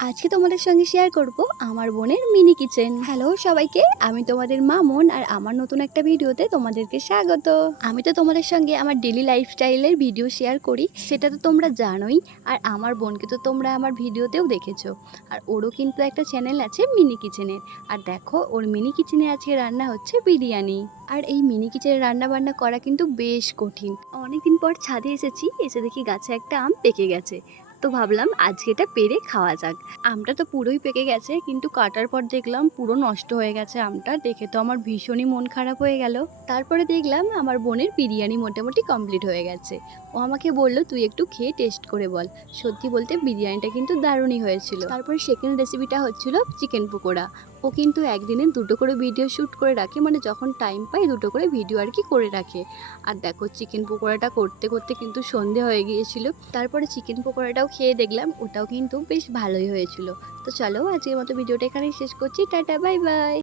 আজকে তোমাদের সঙ্গে শেয়ার করব আমার বোনের মিনি কিচেন। হ্যালো সবাইকে, আমি তোমাদের মামন আর আমার নতুন একটা ভিডিওতে তোমাদেরকে স্বাগত। আমি তো তোমাদের সঙ্গে আমার ডেলি লাইফস্টাইলের ভিডিও শেয়ার করি, সেটা তো তোমরা জানোই। আর আমার বোনকে তো তোমরা আমার ভিডিওতেও দেখেছো। আর ওরও কিন্তু একটা চ্যানেল আছে মিনি কিচেনের। আর দেখো, ওর মিনি কিচেনে আজকে রান্না হচ্ছে বিরিয়ানি। আর এই মিনি কিচেনে রান্না বান্না করা কিন্তু বেশ কঠিন। অনেকদিন পর ছাদে এসেছি, এসে দেখি গাছে একটা আম পেকে গেছে। তো ভাবলাম আজকে এটা পেরে খাওয়া যাক। আমটা তো পুরোই পেকে গেছে, কিন্তু কাটার পর দেখলাম পুরো নষ্ট হয়ে গেছে আমটা। দেখে তো আমার ভীষণই মন খারাপ হয়ে গেল। তারপরে দেখলাম আমার বোনের বিরিয়ানি মোটামুটি কমপ্লিট হয়ে গেছে। ও আমাকে বললো তুই একটু খেয়ে টেস্ট করে বল। সত্যি বলতে বিরিয়ানিটা কিন্তু দারুণই হয়েছিল। তারপরে সেকেন্ড রেসিপিটা হচ্ছিল চিকেন পকোড়া। ও কিন্তু একদিনে 2টো করে ভিডিও শ্যুট করে রাখে, মানে যখন টাইম পায় 2টো করে ভিডিও আর কি করে রাখে। আর দেখো, চিকেন পকোড়াটা করতে করতে কিন্তু সন্ধে হয়ে গিয়েছিল। তারপরে চিকেন পকোড়াটাও খেয়ে দেখলাম, ওটাও কিন্তু বেশ ভালোই হয়েছিল। তো চলো, আজকের মতো ভিডিওটা এখানেই শেষ করছি। Tata, bye bye.